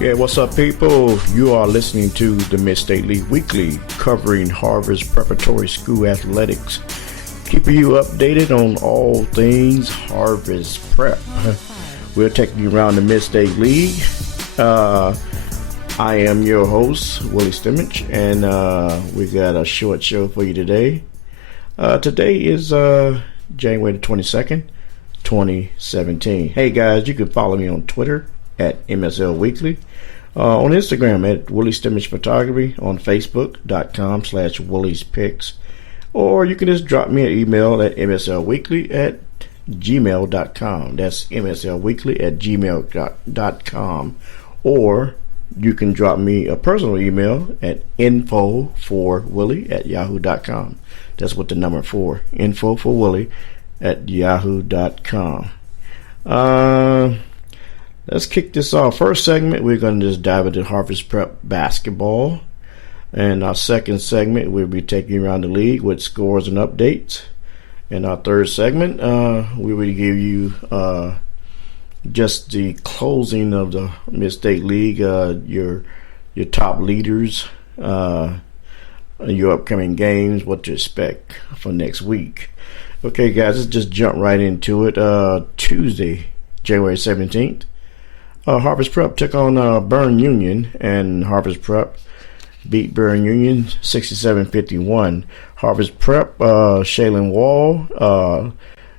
Yeah, what's up, people? You are listening to the Mid-State League Weekly, covering Harvard's preparatory school athletics, keeping you updated on all things Harvard's prep. We're taking you around the Mid-State League. I am your host, Willie Stimmich, and we got a short show for you today. Today is January the 22nd, 2017. Hey, guys, you can follow me on Twitter at MSL Weekly. On Instagram at Willie Stimmich Photography, on Facebook.com/Willie's Pics, or you can just drop me an email at mslweekly@gmail.com. That's mslweekly@gmail.com, or you can drop me a personal email at info4willie@yahoo.com. That's what the number 4, info4willie@yahoo.com. Let's kick this off. First segment, we're going to just dive into Harvard's prep basketball. And our second segment, we'll be taking you around the league with scores and updates. In our third segment, we will give you just the closing of the Mid-State League, your top leaders, your upcoming games, what to expect for next week. Okay, guys, let's just jump right into it. Tuesday, January 17th. Harvard's Prep took on Berne Union, and Harvard's Prep beat Berne Union 67-51. Harvard's Prep, Shaylin Wall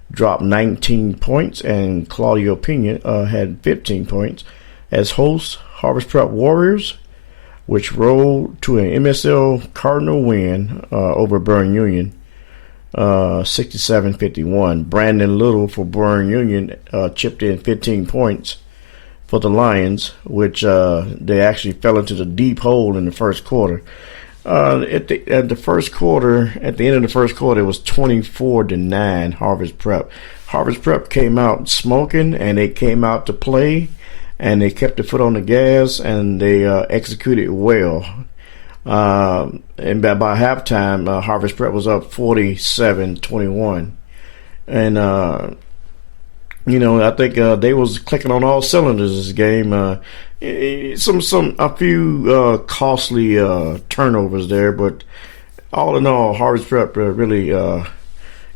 dropped 19 points, and Claudio Pena had 15 points. As hosts, Harvard's Prep Warriors, which rolled to an MSL Cardinal win over Berne Union, 67-51. Brandon Little for Berne Union chipped in 15 points for the Lions, which they actually fell into the deep hole in the first quarter. At the end of the first quarter, it was 24-9 Harvard's Prep. Harvard's Prep came out smoking, and they came out to play, and they kept their foot on the gas, and they executed well. And by halftime, Harvard's Prep was up 47-21, and I think they was clicking on all cylinders this game. A few costly turnovers there, but all in all, Harvard's Prep really,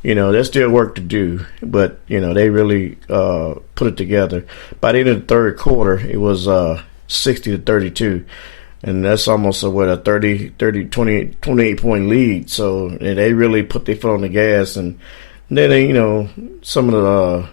there's still work to do, but they really put it together. By the end of the third quarter, it was 60-32, and that's almost a 28 point lead. So they really put their foot on the gas, and then they, some of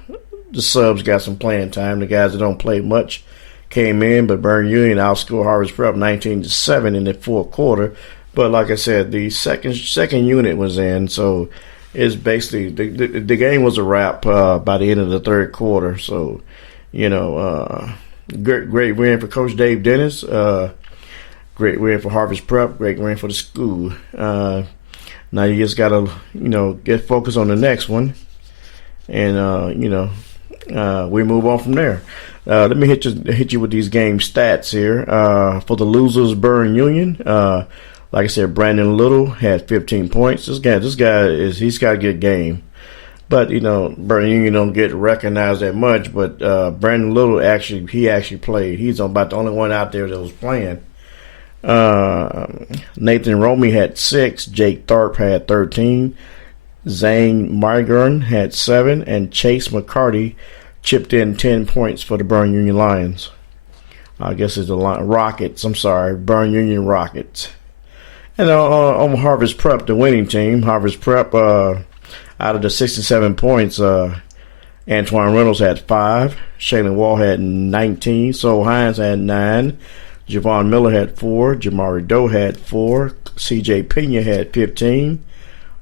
the subs got some playing time. The guys that don't play much came in, but Berne Union outscored Harvard's Prep 19-7 in the fourth quarter. But like I said, the second unit was in, so it's basically the game was a wrap by the end of the third quarter. So, great win for Coach Dave Dennis. Great win for Harvard's Prep. Great win for the school. Now you just gotta get focused on the next one, and we move on from there. Let me hit you with these game stats here. For the losers, Berne Union, like I said, Brandon Little had 15 points. This guy he's got a good game, but Berne Union don't get recognized that much. But Brandon Little actually played. He's about the only one out there that was playing. Nathan Romey had 6. Jake Tharp had 13. Zane Mygern had 7, and Chase McCarty chipped in 10 points for the Berne Union Lions. I guess it's the Rockets. I'm sorry, Berne Union Rockets. And on Harvard's Prep, the winning team, Harvard's Prep, out of the 67 points, Antoine Reynolds had 5, Shaylin Wall had 19, Sol Hines had 9, Javon Miller had 4, Jamari Doe had 4, CJ Pena had 15,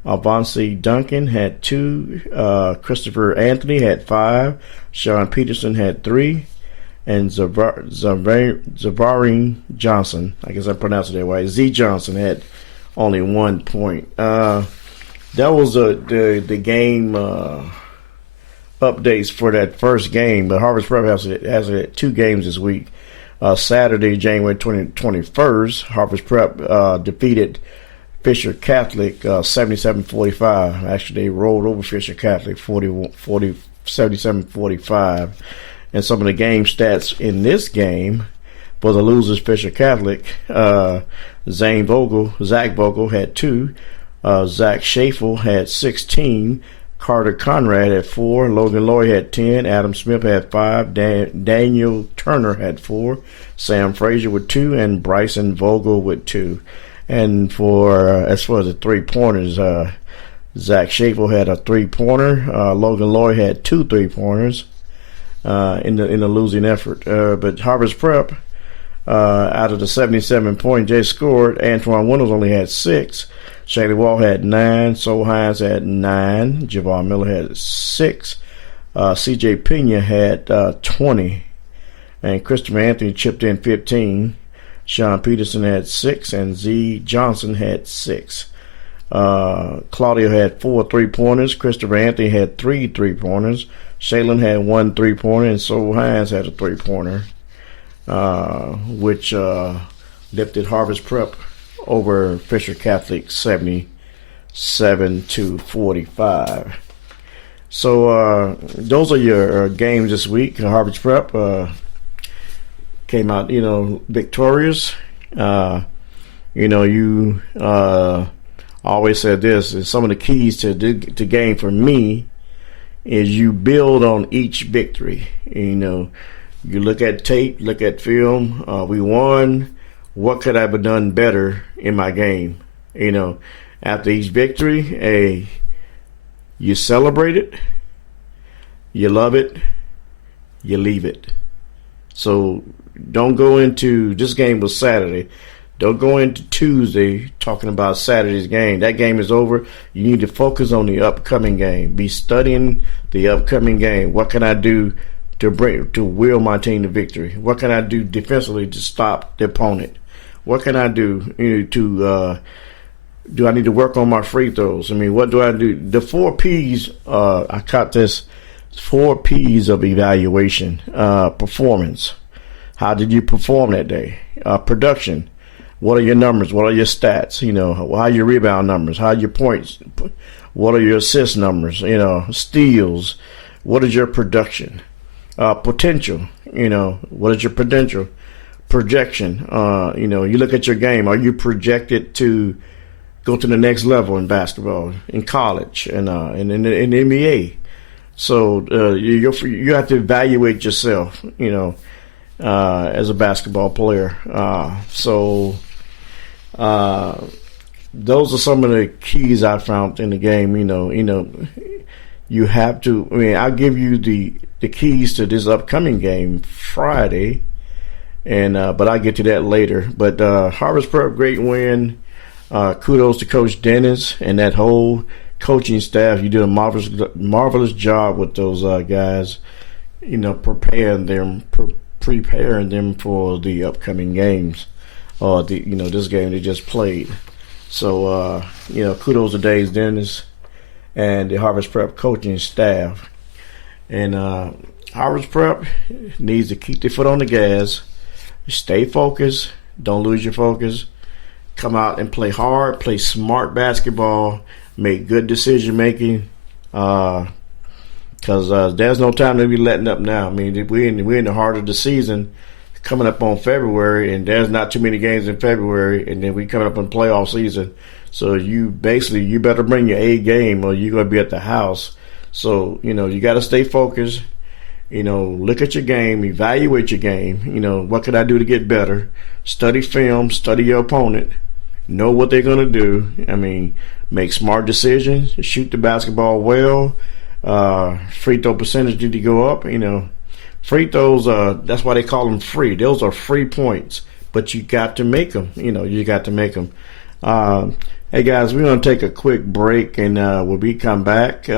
Avance Duncan had 2, Christopher Anthony had 5, Sean Peterson had 3, and Zavarin Johnson, I guess I pronounced it that way, Z Johnson had only 1 point. That was the game updates for that first game, but Harvard's Prep has 2 games this week. Saturday, January 21st, Harvard's Prep defeated Fisher Catholic 77-45. Actually, they rolled over Fisher Catholic 77-45. And some of the game stats in this game, For the losers, Fisher Catholic, Zach Vogel had 2. Zach Schaefer had 16. Carter Conrad had 4. Logan Lloyd had 10. Adam Smith had 5. Daniel Turner had 4. Sam Frazier with 2. And Bryson Vogel with 2. And for as far as the 3-pointers, Zach Schaefer had a 3-pointer. Logan Lloyd had 2 3-pointers in the losing effort. But Harvest Prep, out of the 77 points they scored, Antoine Winters only had 6. Shady Wall had 9. Sol Hines had 9. Javon Miller had 6. C.J. Pena had 20. And Christopher Anthony chipped in 15. Sean Peterson had 6. And Z. Johnson had 6. Claudio had 4 3-pointers. Christopher Anthony had 3 3-pointers. Shaylin had 1 3-pointer. And Sol Hines had a 3-pointer, which lifted Harvest Prep over Fisher Catholic 77-45. So those are your games this week. Harvest Prep came out, victorious. You always said this, and some of the keys to game for me is you build on each victory. You look at tape, look at film. We won. What could I have done better in my game? After each victory, you celebrate it, you love it, you leave it. So don't go into, this game was Saturday. Don't go into Tuesday talking about Saturday's game. That game is over. You need to focus on the upcoming game. Be studying the upcoming game. What can I do to will my team to victory? What can I do defensively to stop the opponent? What can I do do I need to work on my free throws? What do I do? The 4 P's, I caught this, 4 P's of evaluation. Performance. How did you perform that day? Production. What are your numbers? What are your stats? How are your rebound numbers? How are your points? What are your assist numbers? Steals. What is your production? Potential. What is your potential? Projection. You look at your game. Are you projected to go to the next level in basketball, in college, and in the NBA? So you have to evaluate yourself, as a basketball player. Those are some of the keys I found in the game. You have to. I'll give you the keys to this upcoming game Friday, and but I'll get to that later. But Harvest Prep, great win. Kudos to Coach Dennis and that whole coaching staff. You did a marvelous job with those guys. Preparing them for the upcoming games, or this game they just played. So kudos to Dave Dennis and the Harvest Prep coaching staff. And Harvest Prep needs to keep their foot on the gas, stay focused, don't lose your focus, come out and play hard, play smart basketball, make good decision making, because there's no time to be letting up now. We're in the heart of the season, coming up on February, and there's not too many games in February, and then we coming up on playoff season. So you better bring your A game, or you're gonna be at the house. So you got to stay focused. Look at your game, evaluate your game. What could I do to get better? Study film, study your opponent, know what they're gonna do. Make smart decisions, shoot the basketball well. Free throw percentage need to go up. Free throws, that's why they call them free. Those are free points, but you got to make them. You got to make them. Hey guys, we're going to take a quick break, and when we come back,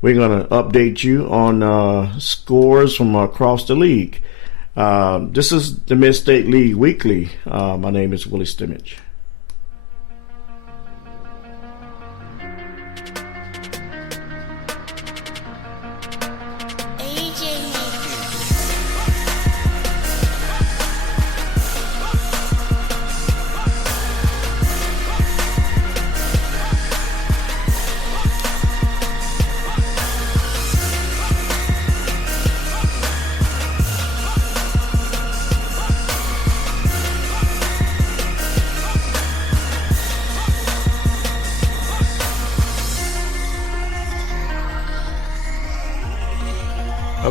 we're going to update you on scores from across the league. This is the Mid-State League Weekly. My name is Willie Stimmage.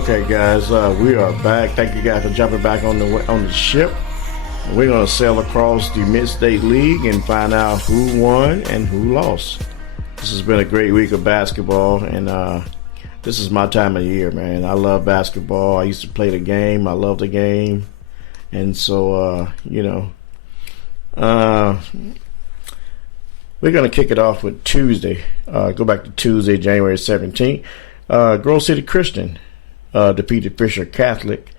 Okay, guys, we are back. Thank you guys for jumping back on the ship. We're gonna sail across the Mid-State League and find out who won and who lost. This has been a great week of basketball, and this is my time of year, man. I love basketball. I used to play the game. I love the game, and so we're gonna kick it off with Tuesday. Go back to Tuesday, January 17th. Grove City Christian defeated Fisher Catholic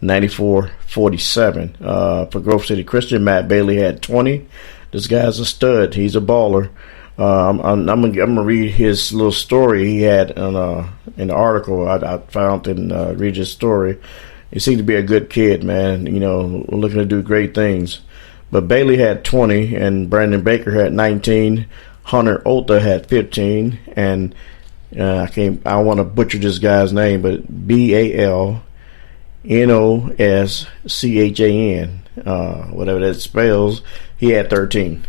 94-47. For Grove City Christian, Matt Bailey had 20. This guy's a stud. He's a baller. I'm gonna read his little story he had in the article I found and read his story. He seemed to be a good kid, man. Looking to do great things. But Bailey had 20, and Brandon Baker had 19. Hunter Olta had 15, and I want to butcher this guy's name, but BALNOSCHAN, whatever that spells, he had 13.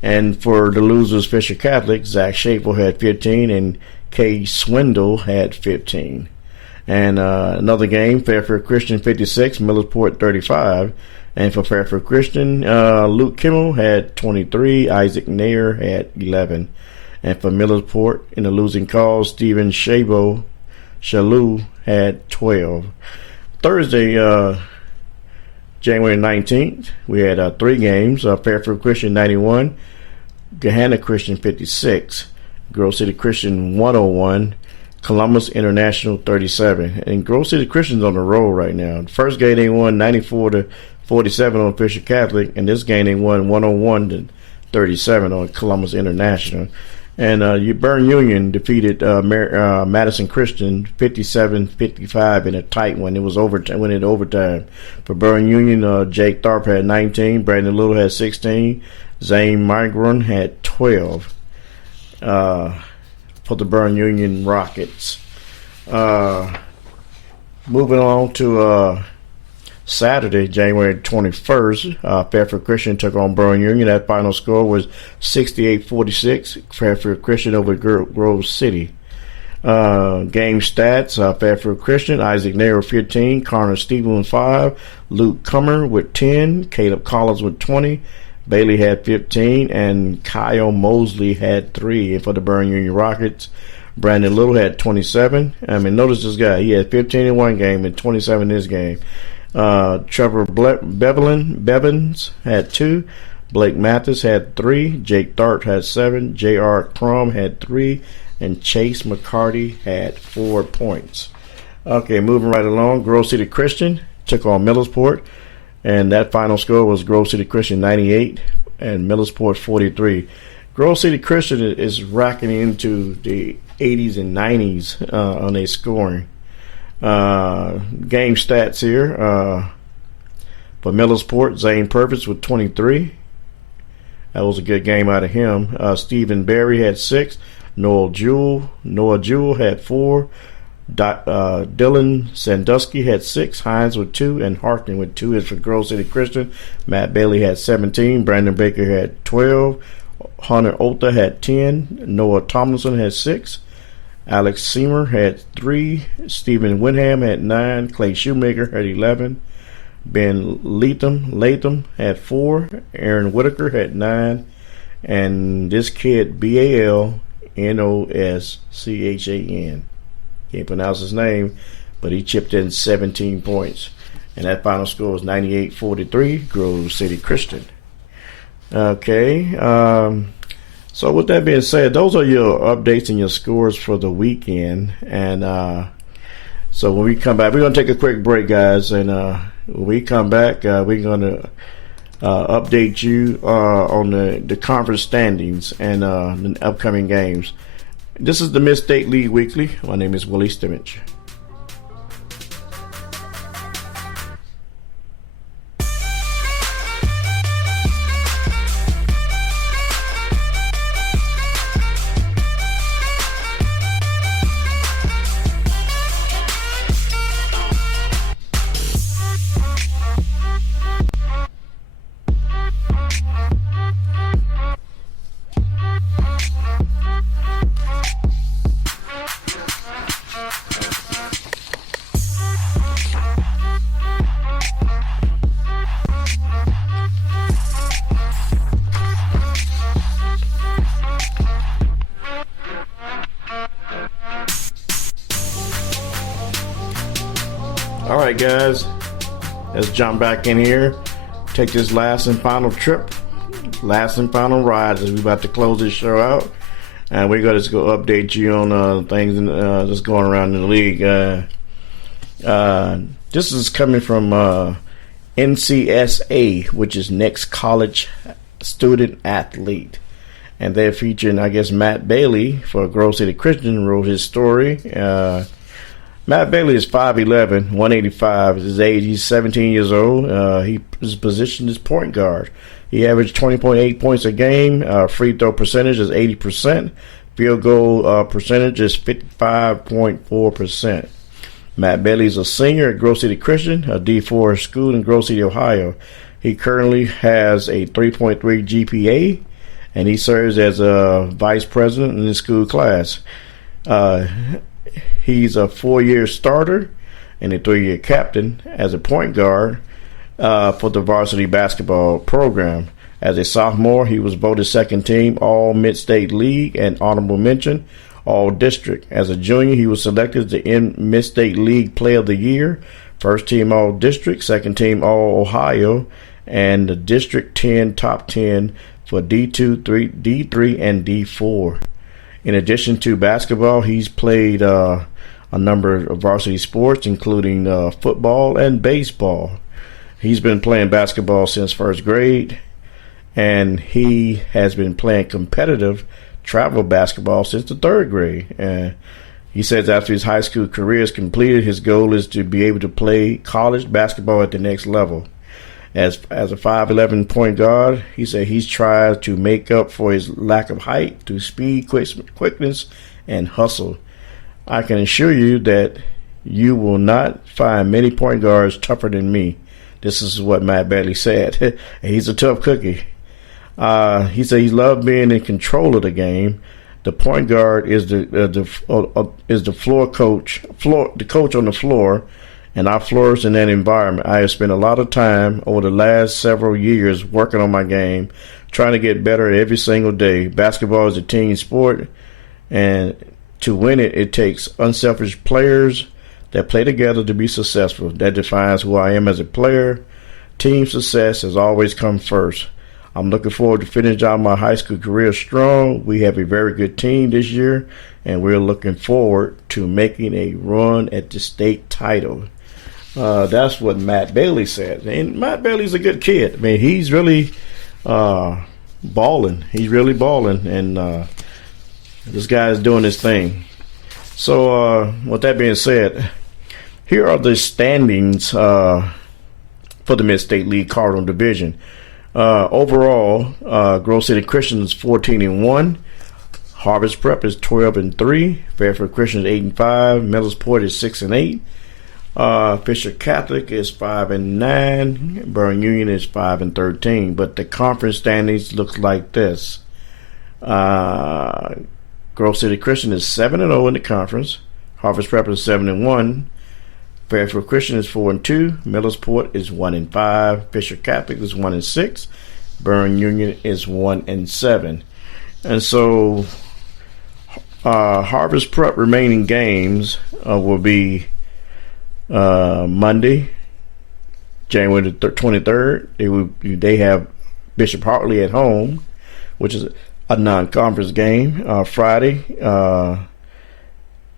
And for the losers, Fisher Catholic, Zach Schaefer had 15, and Kay Swindle had 15. And another game, Fairfield Christian 56, Millersport 35. And for Fairfield Christian, Luke Kimmel had 23, Isaac Nair had 11. And for Millersport, in the losing cause, Stephen Shalou had 12. Thursday, January 19th, we had 3 games. Fairfield Christian 91, Gahanna Christian 56, Grove City Christian 101, Columbus International 37. And Grove City Christian's on the roll right now. The first game they won 94-47 on Fisher Catholic, and this game they won 101-37 on Columbus International. And Burn Union defeated Madison Christian 57-55 in a tight one. It was overtime. For Burn Union, Jake Tharp had 19, Brandon Little had 16, Zane Migron had 12 for the Burn Union Rockets. Moving on to Saturday, January 21st, Fairfield Christian took on Burn Union. That final score was 68-46, Fairfield Christian over Grove City. Game stats, Fairfield Christian, Isaac Nair 15, Connor Stevens 5, Luke Comer with 10, Caleb Collins with 20, Bailey had 15, and Kyle Mosley had 3. And for the Burn Union Rockets, Brandon Little had 27. Notice this guy. He had 15 in one game and 27 in this game. Trevor Bevins had 2, Blake Mathis had 3, Jake Dart had 7, J.R. Crum had 3, and Chase McCarty had 4 points. Okay, moving right along, Grove City Christian took on Millersport, and that final score was Grove City Christian 98 and Millersport 43. Grove City Christian is racking into the 80s and 90s on their scoring. Game stats here. For Millersport, Zane Purvis with 23. That was a good game out of him. Stephen Berry had 6. Noah Jewell had 4. Dylan Sandusky had 6. Hines with 2, and Hartman with 2 is for Grove City Christian. Matt Bailey had 17. Brandon Baker had 12. Hunter Olta had 10. Noah Tomlinson had 6. Alex Seamer had 3. Stephen Windham had 9. Clay Shoemaker had 11. Ben Latham had 4. Aaron Whitaker had 9. And this kid, BALNOSCHAN. Can't pronounce his name, but he chipped in 17 points. And that final score was 98-43, Grove City Christian. Okay. So with that being said, those are your updates and your scores for the weekend. And so when we come back, we're going to take a quick break, guys. And when we come back, we're going to update you on the conference standings and the upcoming games. This is the Mid-State League Weekly. My name is Willie Stimmich. right, guys. Let's jump back in here. Take this last and final trip. Last and final ride as we're about to close this show out. And we're going to just go update you on things that's going around in the league. This is coming from NCSA, which is Next College Student Athlete. And they're featuring, I guess, Matt Bailey for Grove City Christian wrote his story. Matt Bailey is 5'11", 185. His age, he's 17 years old. His position is point guard. He averaged 20.8 points a game. Free throw percentage is 80%. Field goal percentage is 55.4%. Matt Bailey is a senior at Grove City Christian, a D4 school in Grove City, Ohio. He currently has a 3.3 GPA, and he serves as a vice president in the school class. He's a 4-year starter and a 3-year captain as a point guard for the varsity basketball program. As a sophomore, he was voted second team All Mid-State League and honorable mention All District. As a junior, he was selected as the Mid-State League Player of the Year, first team All District, second team All Ohio, and the District 10 Top 10 for D2, D3, and D4. In addition to basketball, he's played a number of varsity sports, including football and baseball. He's been playing basketball since first grade, and he has been playing competitive travel basketball since the third grade. He says after his high school career is completed, his goal is to be able to play college basketball at the next level. As a 5'11" point guard, he said he's tried to make up for his lack of height through speed, quickness, and hustle. I can assure you that you will not find many point guards tougher than me. This is what Matt Bailey said. He's a tough cookie. He said he loved being in control of the game. The point guard is the floor coach, the coach on the floor, and I flourish in that environment. I have spent a lot of time over the last several years working on my game, trying to get better every single day. Basketball is a team sport, and to win it, it takes unselfish players that play together to be successful. That defines who I am as a player. Team success has always come first. I'm looking forward to finishing out my high school career strong. We have a very good team this year, and we're looking forward to making a run at the state title. That's what Matt Bailey said. And Matt Bailey's a good kid. I mean, he's really balling. He's really balling, and this guy is doing his thing. So with that being said, here are the standings for the Mid-State League Cardinal Division. Overall, Grove City Christian is 14-1. Harvest Prep is 12-3. Fairfield Christian is 8-5. Millersport is 6-8. Fisher Catholic is 5-9. Burn Union is 5-13. But the conference standings look like this. Grove City Christian is 7-0 in the conference. Harvest Prep is 7-1. Fairfield Christian is 4-2. Millersport is 1-5. Fisher Catholic is 1-6. Burn Union is 1-7. And so, Harvest Prep remaining games will be Monday, January the 23rd. They have Bishop Hartley at home, which is a non-conference game. Friday,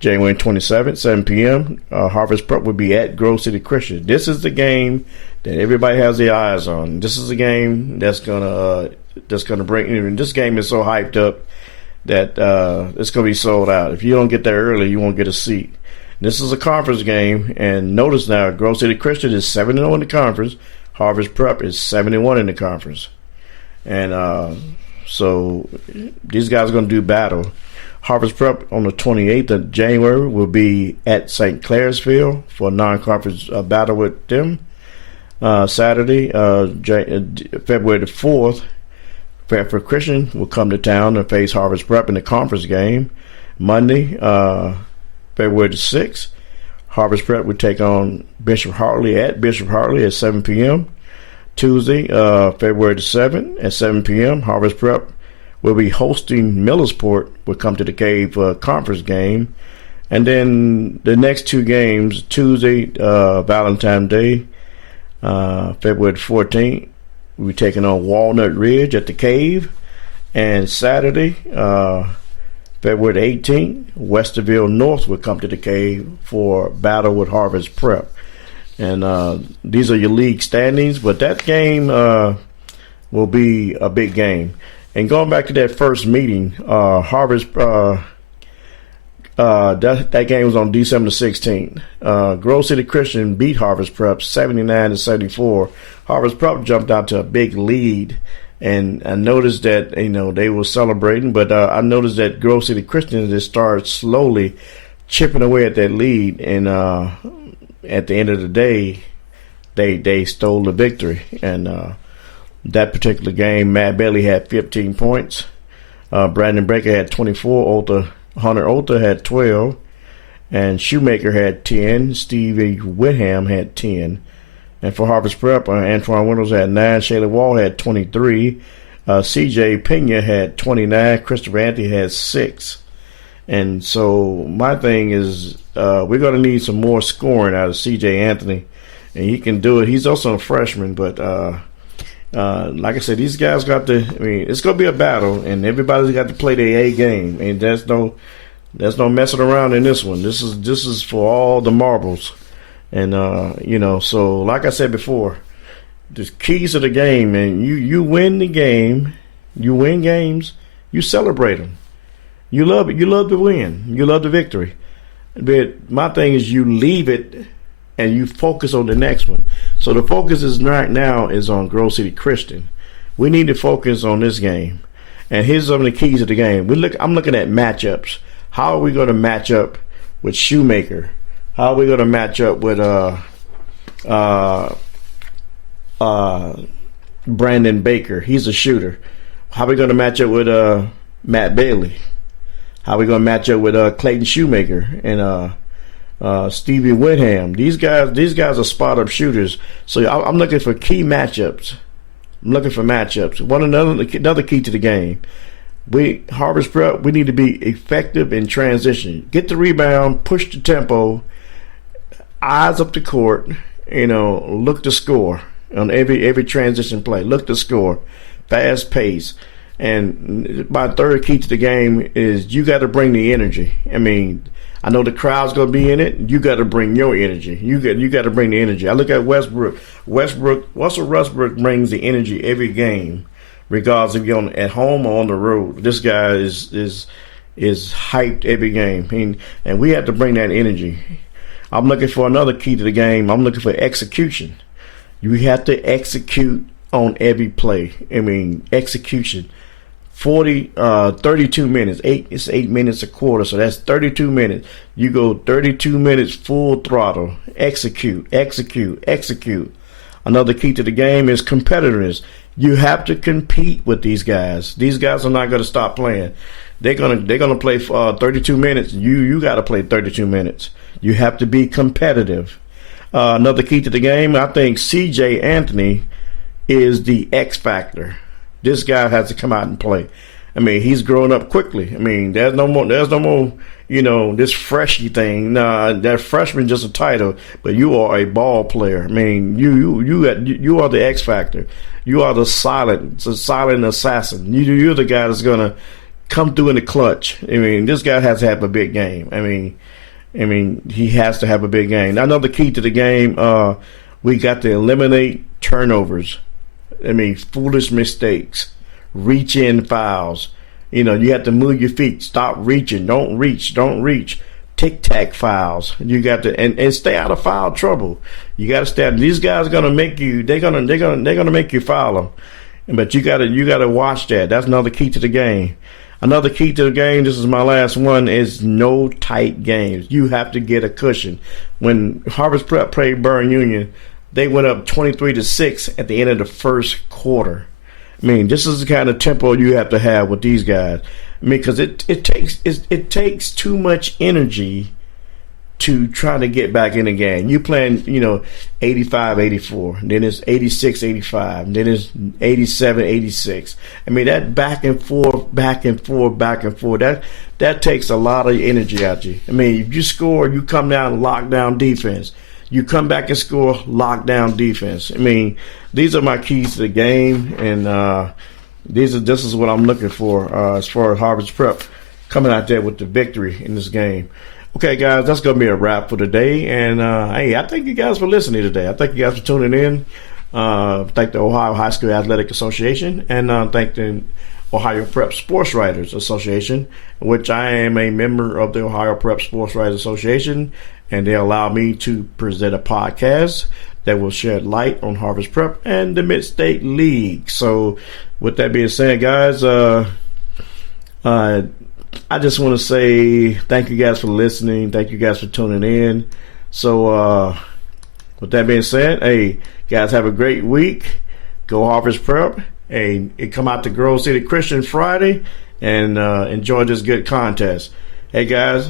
January 27th, 7 p.m., Harvest Prep will be at Grove City Christian. This is the game that everybody has their eyes on. This is the game that's gonna bring. This game is so hyped up that it's gonna be sold out. If you don't get there early, you won't get a seat. This is a conference game, and notice now, Grove City Christian is 7-0 in the conference. Harvest Prep is 7-1 in the conference, and so these guys are gonna do battle. Harvest Prep on the 28th of January will be at St. Clairsville for a non-conference battle with them. Saturday, February the 4th, Fairfield Christian will come to town and face Harvest Prep in the conference game. Monday, February the 6th, Harvest Prep will take on Bishop Hartley at Bishop Hartley at 7 p.m. Tuesday, February the 7th at 7 p.m., Harvest Prep will be hosting Millersport. Will come to the Cave for a conference game. And then the next two games, Tuesday, Valentine's Day, February 14th, we're taking on Walnut Ridge at the Cave. And Saturday, February 18th, Westerville North will come to the Cave for battle with Harvest Prep. And these are your league standings, but that game will be a big game. And going back to that first meeting, Harvest that game was on December 16th. Grove City Christian beat Harvest Prep 79-74. Harvest Prep jumped out to a big lead, and I noticed that they were celebrating, but I noticed that Grove City Christian just started slowly chipping away at that lead, and at the end of the day, they stole the victory. And that particular game, Matt Bailey had 15 points. Brandon Baker had 24. Hunter Otha had 12. And Shoemaker had 10. Stevie Whitham had 10. And for Harvest Prep, Antoine Winters had 9. Shayla Wall had 23. CJ Pena had 29. Christopher Anthony had 6. And so my thing is we're going to need some more scoring out of CJ Anthony. And he can do it. He's also a freshman, but like I said, these guys got to. It's going to be a battle, and everybody's got to play their A game. And there's no messing around in this one. This is for all the marbles. And so like I said before, the keys of the game, and you win the game, you win games, you celebrate them. You love it. You love the win. You love the victory. But my thing is, you leave it and you focus on the next one. So the focus is right now is on Grove City Christian. We need to focus on this game. And here's some of the keys of the game. I'm looking at matchups. How are we going to match up with Shoemaker? How are we going to match up with Brandon Baker? He's a shooter. How are we going to match up with Matt Bailey? How are we going to match up with Clayton Shoemaker and Stevie Whitham? These guys are spot up shooters. So I'm looking for key matchups. I'm looking for matchups. Another key to the game. Harvest Prep, we need to be effective in transition. Get the rebound, push the tempo, eyes up the court. Look to score on every transition play. Look to score, fast pace. And my third key to the game is you got to bring the energy. I know the crowd's going to be in it. You got to bring your energy. You got to bring the energy. I look at Westbrook. Russell Westbrook brings the energy every game, regardless if you're at home or on the road. This guy is hyped every game. And we have to bring that energy. I'm looking for another key to the game. I'm looking for execution. You have to execute on every play. Execution. 32 minutes. It's 8 minutes a quarter, so that's 32 minutes. You go 32 minutes full throttle. Execute. Another key to the game is competitiveness. You have to compete with these guys. These guys are not going to stop playing. They're gonna play 32 minutes. You got to play 32 minutes. You have to be competitive. Another key to the game, I think CJ Anthony is the X factor. This guy has to come out and play. He's growing up quickly. There's no more, this freshy thing. Nah, that freshman just a title, but you are a ball player. You are the X factor. You are the silent assassin. You're the guy that's gonna come through in the clutch. This guy has to have a big game. He has to have a big game. Another key to the game, we got to eliminate turnovers. Foolish mistakes, reach in fouls. You have to move your feet. Stop reaching. Don't reach. Tic tac fouls. You got to and stay out of foul trouble. You got to stay out. These guys are gonna make you. They're gonna make you foul them. But you gotta watch that. That's another key to the game. Another key to the game, this is my last one, is no tight games. You have to get a cushion. When Harvest Prep played Burn Union, they went up 23-6 at the end of the first quarter. This is the kind of tempo you have to have with these guys. Because it takes too much energy to trying to get back in the game. You playing, 85, 84, then it's 86, 85, then it's 87, 86. I mean, that back and forth, that takes a lot of energy out of you. I mean, if you score, you come down and lock down defense. You come back and score, lockdown defense. I mean, these are my keys to the game, and this is what I'm looking for as far as Harvest Prep coming out there with the victory in this game. Okay, guys, that's going to be a wrap for today. And, hey, I thank you guys for listening today. I thank you guys for tuning in. Thank the Ohio High School Athletic Association, and thank the Ohio Prep Sports Writers Association, which I am a member of the Ohio Prep Sports Writers Association, and they allow me to present a podcast that will shed light on Harvest Prep and the Mid-State League. So with that being said, guys, I just want to say thank you guys for listening. Thank you guys for tuning in. So with that being said, hey, guys, have a great week. Go Harvest Prep. Hey, come out to Grove City Christian Friday and enjoy this good contest. Hey, guys,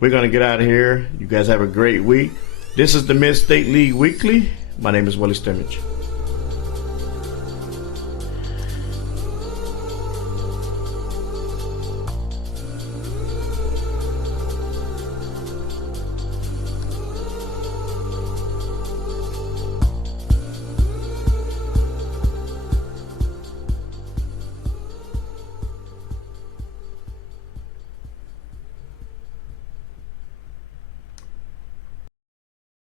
we're going to get out of here. You guys have a great week. This is the Mid-State League Weekly. My name is Willie Stimmage.